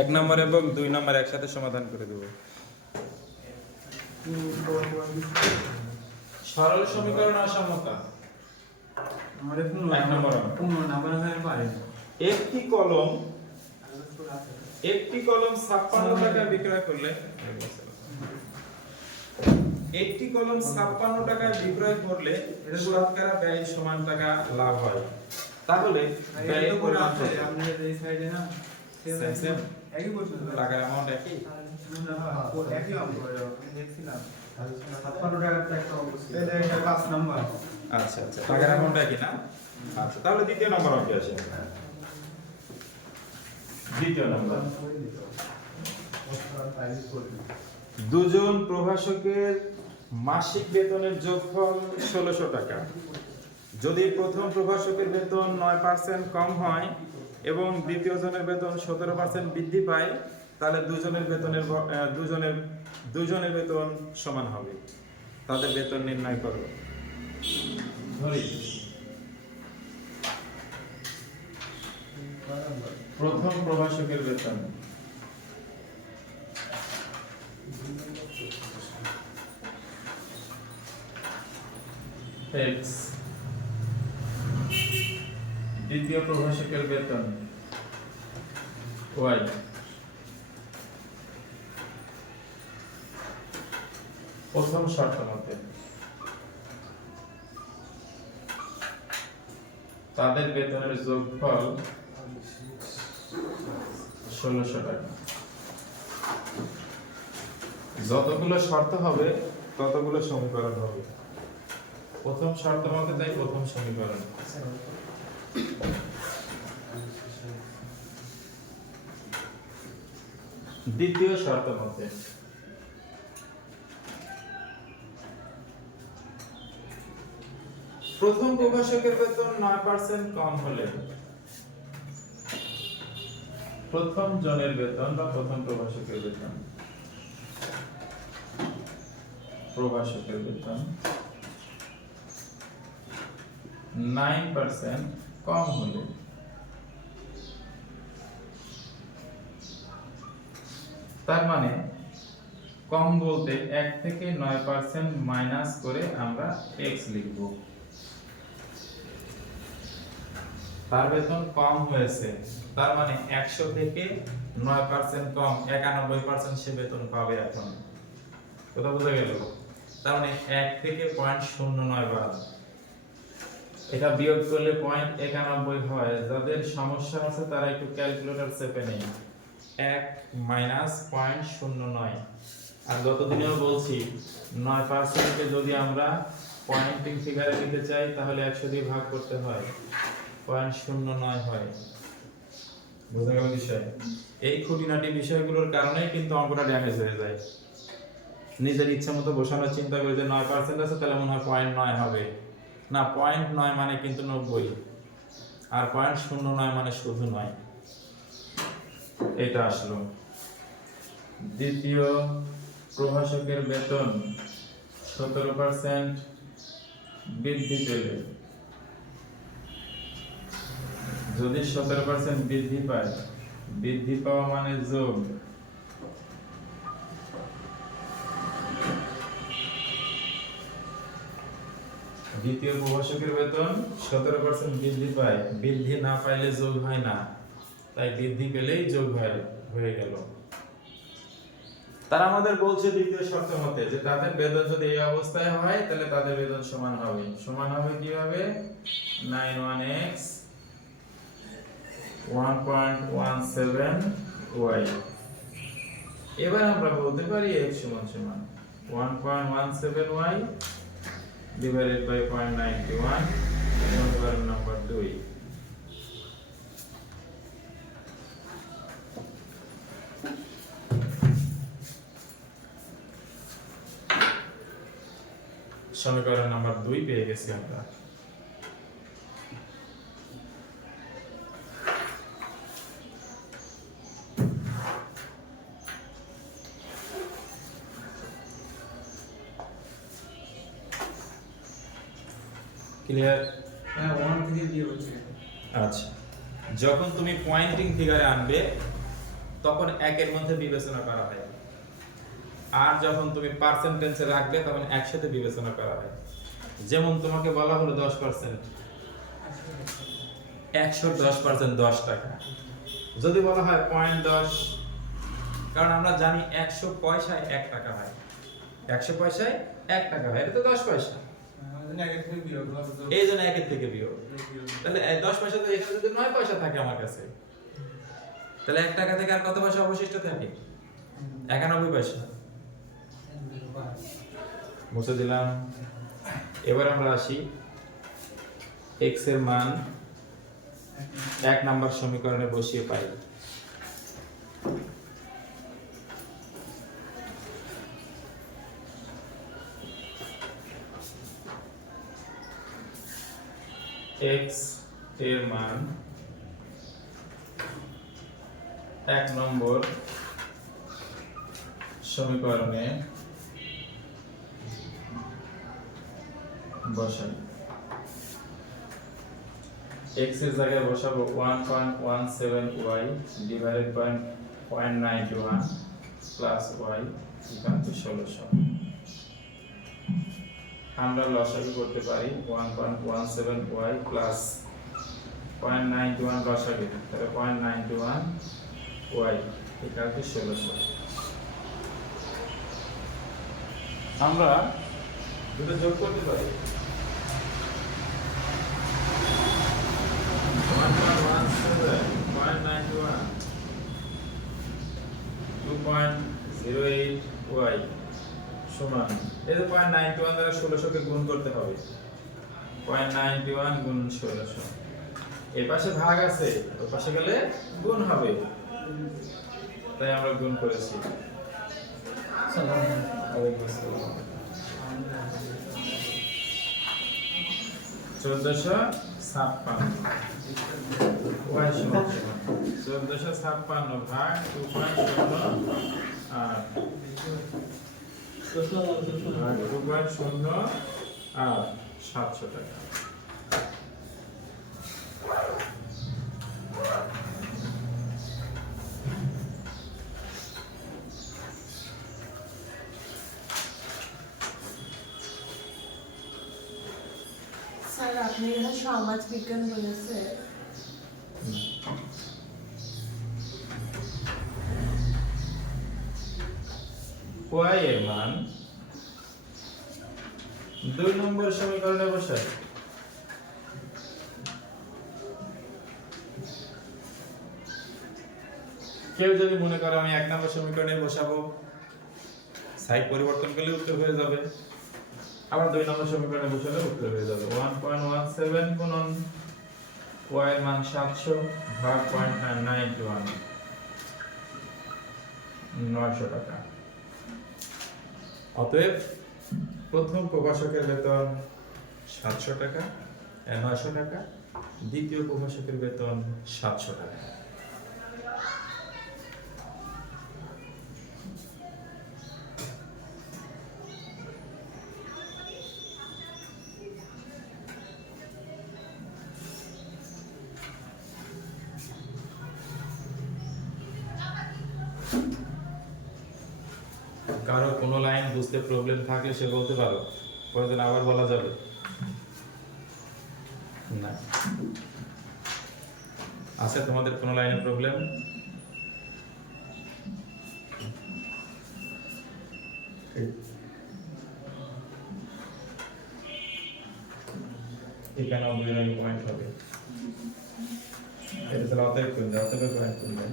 এক নম্বর এবং দুই নম্বর একসাথে সমাধান করে দেব। সরল সমীকরণ অসমতা। হয়ে একটি কলম একটি কলম ছাপ্পান্ন টাকা বিক্রয় করলে। একটি কলম ছাপ্পান্ন টাকায় বিক্রয় করলে শতকরা ব্যয় সমান টাকা লাভ হয়। তাহলে ব্যয়ের পরিমাণ? আপনাদের এই সাইডে না Same, same. একই প্রশ্ন টাকার অ্যামাউন্ট একই? একই অঙ্ক আমি দেখছিলাম। ছাপ্পান্ন টাকার একটা অঙ্ক ছিল। এটা পাঁচ নাম্বার আচ্ছা আচ্ছা টাকার অ্যামাউন্ট একই না? আচ্ছা তাহলে দ্বিতীয় নম্বর অঙ্কে আসি আমরা। দ্বিতীয় নম্বর দুজন প্রভাষকের মাসিক বেতনের যোগফল ষোলোশো টাকা। যদি প্রথম প্রভাষকের বেতন নয় পার্সেন্ট কম হয় এবং দ্বিতীয় জনের বেতন সতেরো পার্সেন্ট বৃদ্ধি পায়, তাহলে দুজনের বেতনের দুজনের দুজনের বেতন সমান হবে। তাদের বেতন নির্ণয় করো। প্রথম প্রভাষকের বেতন। দ্বিতীয় প্রভাষকের বেতন। ওয়াই। প্রথম শর্ত তাদের বেতনের যোগফল ষোলোশো টাকা। যতগুলো শর্ত হবে, ততগুলো সমীকরণ হবে। প্রথম শর্ত মতে তাই প্রথম সমীকরণ। দ্বিতীয় শর্ত মতে প্রথম প্রভাষকের বেতন নয় পার্সেন্ট কম হলে প্রথম জনের বেতন বা প্রথম প্রভাষকের বেতন। প্রভাষকের বেতন নাইন পার্সেন্ট কম হলে তার মানে কম বলতে এক থেকে নয় পার্সেন্ট মাইনাস করে আমরা এক্স লিখব। তার বেতন কম হয়েছে, তার মানে একশো থেকে নয় পার্সেন্ট কম, একানব্বই পার্সেন্ট সে বেতন পাবে এখন। বোঝা গেল? তার মানে এক থেকে পয়েন্ট শূন্য নয় এটা বিয়োগ করলে পয়েন্ট একানব্বই হয়। যাদের সমস্যা আছে, তারা একটু চেপে নেই। এক মাইনাস পয়েন্ট শূন্য নয়। আর গতদিনেও বলছি, নয় পার্সেন্টকে যদি আমরা পয়েন্টিং ফিগারে নিতে চাই, তাহলে একশো দিয়ে ভাগ করতে হয়। পয়েন্ট শূন্য নয় হয়। বোঝা গেল বিষয়। এই খুঁটিনাটি বিষয়গুলোর কারণেই কিন্তু অঙ্কটা ড্যামেজ হয়ে যায়। নিজের ইচ্ছা মতো বসানোর চিন্তা করে যে নয় পার্সেন্ট আছে, তাহলে মনে হয় পয়েন্ট নয় হবে। না পয়েন্ট নয় মানে কিন্তু নব্বই। আর পয়েন্ট শূন্য নয় মানে শুধু নয়। এটা আসলো। দ্বিতীয়, প্রভাষকের বেতন সতেরো পার্সেন্ট বৃদ্ধি পেলে। যদি সতেরো পার্সেন্ট বৃদ্ধি পায়, বৃদ্ধি পাওয়া মানে যোগ। দ্বিতীয় প্রভাষকের বেতন, সতেরো পার্সেন্ট বৃদ্ধি পায়। বৃদ্ধি না পাইলে যোগ হয় না। তাই বৃদ্ধি পেলেই যোগ হয়, হয়ে গেল। তারা আমাদের বলছে দ্বিতীয় শর্ত মতে যে তাদের বেতন যদি এই অবস্থায় হয়, তাহলে তাদের বেতন সমান হবে। সমান হবে কীভাবে? Nine one X one point one seven Y এবার আমরা বলতে পারি x সমান সমান one point one seven Y divided by 0.91 সমীকরণ নাম্বার 2 সমীকরণ নাম্বার 2 পেয়ে গেছি আমরা। ক্লিয়ার হ্যাঁ ওয়ান থেকে দিয়ে হচ্ছে আচ্ছা। যখন তুমি পয়েন্টিং ফিগারে আনবে, তখন একের মধ্যে বিবেচনা করা হয়। আর যখন তুমি পার্সেন্টেজে রাখবে, তখন একসাথে বিবেচনা করা হয়। যেমন তোমাকে বলা হলো দশ পার্সেন্ট একশো দশ পার্সেন্ট দশ টাকা। যদি বলা হয় পয়েন্ট দশ, কারণ আমরা জানি একশো পয়সায় এক টাকা হয়। একশো পয়সায় এক টাকা হয়, এটা তো দশ পয়সা। এই জন্য একের থেকে বিয়োগ। তাহলে দশ পয়সা এখানে যদি নয় পয়সা থাকে আমার কাছে, তাহলে এক টাকা থেকে আর কত পয়সা অবশিষ্ট থাকে? একানব্বই পয়সা। মুছে দিলাম। এবার আমরা আসি এক্সের মান এক নাম্বার সমীকরণে বসিয়ে পাই। এক্সের মান এক নম্বর সমীকরণে বসাই। এক্সের জায়গায় বসাবো one point one seven Y divided by point ninety one plus Y to ষোলোশো। আমরা লসাগু করতে পারি one point one seven Y plus point ninety one লসাগু তাহলে point ninety one Y equal to ষোলোশো আমরা দুটো যোগ করতে পারি। One point one seven point ninety one two point zero eight Y সমান। এই পয়েন্ট নাইনটি ওয়ান দ্বারা ষোলোশোকে গুণ করতে হবে। পয়েন্ট নাইনটি ওয়ান গুণ ষোলোশো। এই পাশে ভাগ আছে, ওই পাশে গেলে গুণ হবে। তাই আমরা গুণ করেছি। চোদ্দশো ছাপ্পান্ন। চোদ্দশো ছাপ্পান্ন ভাগ টু পয়েন্ট শূন্য আট। ভাগ টু পয়েন্ট শূন্য আট সাতশো টাকা স্যার আপনি এটা সমাজ বিজ্ঞান বলেছে ওয়াই এর মান? দুই নম্বর সমীকরণে বসাই কেউ যদি মনে করে আমি এক নম্বর সমীকরণে বসাবো সাইড পরিবর্তন করলে উত্তর হয়ে যাবে। আবার দুই নম্বর সমীকরণে বসালে উত্তর হয়ে যাবে। ওয়ান পয়েন্ট ওয়ান সেভেন গুণন ওয়াই এর মান সাতশো ভাগ পয়েন্ট নাইন ওয়ান নয়শো টাকা। অতএব প্রথম প্রভাষকের বেতন সাতশো টাকা নয়শো টাকা দ্বিতীয় প্রভাষকের বেতন সাতশো টাকা। কারও কোনো লাইন বুঝতে প্রবলেম থাকলে সে বলতে পারো। প্রয়োজন আবার বলা যাবে। না। আছে তোমাদের কোনো লাইনে প্রবলেম এখানে অবজনারি পয়েন্ট হবে। এটা তাহলে অতএব করবে অতএব পয়েন্ট করবে